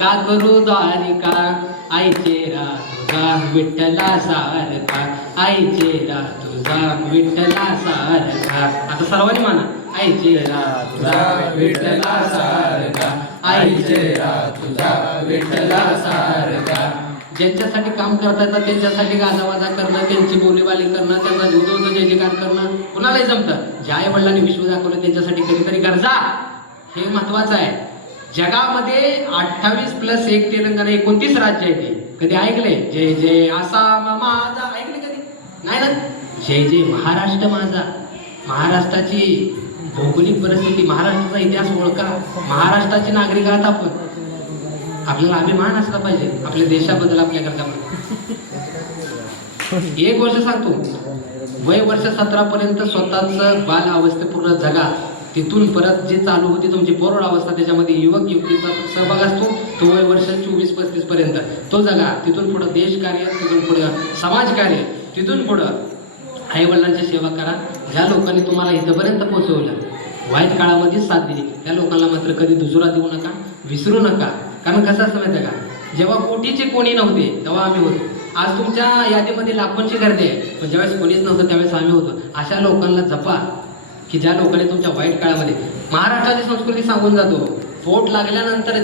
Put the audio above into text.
का करू द्वारिका आईचे तुझा विठ्ठला सारखा, आईचे तुझा विठ्ठला सारखा. आता सर्वांनी म्हणा, आईचे तुझा विठ्ठला सारखा, आईचे तुझा विठ्ठला सारखा. ज्यांच्यासाठी काम करता येतात त्यांच्यासाठी गाजावाजा करणं, त्यांची बोलीबाली करणं, त्यांचा जोजोज जय जयकार करणं कुणालाही जमतं. ज्या आई वडिलांनी विश्व दाखवलं त्यांच्यासाठी कधीतरी गरजा, हे महत्वाचं आहे. जगामध्ये 28+1 तेलंगणा 29 राज्य आहे. ते कधी ऐकले? जय जय आसाम माझा ऐकले कधी? नाही ना. जय जय महाराष्ट्र माझा. महाराष्ट्राची भौगोलिक परिस्थिती, महाराष्ट्राचा इतिहास ओळखा, महाराष्ट्राचे नागरिक आहात आपण. आपल्याला अभिमान असला पाहिजे आपल्या देशाबद्दल, आपल्या गरजाबद्दल. एक गोष्ट सांगतो, वय वर्ष 17 पर्यंत स्वतःच बाल अवस्थेपूर्ण जगा. तिथून परत जे चालू होती तुमची प्रौढ अवस्था, त्याच्यामध्ये युवक युवतीचा सहभाग असतो. तो वय वर्ष 24-35 पर्यंत तो जगा. तिथून पुढं देशकार्य, तिथून पुढं समाजकार्य, तिथून पुढं आई वडिलांची सेवा करा. ज्या लोकांनी तुम्हाला इथपर्यंत पोहोचवलं, वाईट काळामध्येच साथ दिली, त्या लोकांना मात्र कधी दुजोरा देऊ नका, विसरू नका. कारण कसं असं माहिती आहे का, जेव्हा कोटीचे कोणी नव्हते तेव्हा आम्ही होतो. आज तुमच्या यादीमध्ये लाखोंची गर्दी आहे, पण ज्यावेळेस कोणीच नव्हतं त्यावेळेस आम्ही होतो. अशा लोकांना जपा की ज्या लोकांनी तुमच्या वाईट काळामध्ये. महाराष्ट्राची संस्कृती सांगून जातो, पोट लागल्यानंतर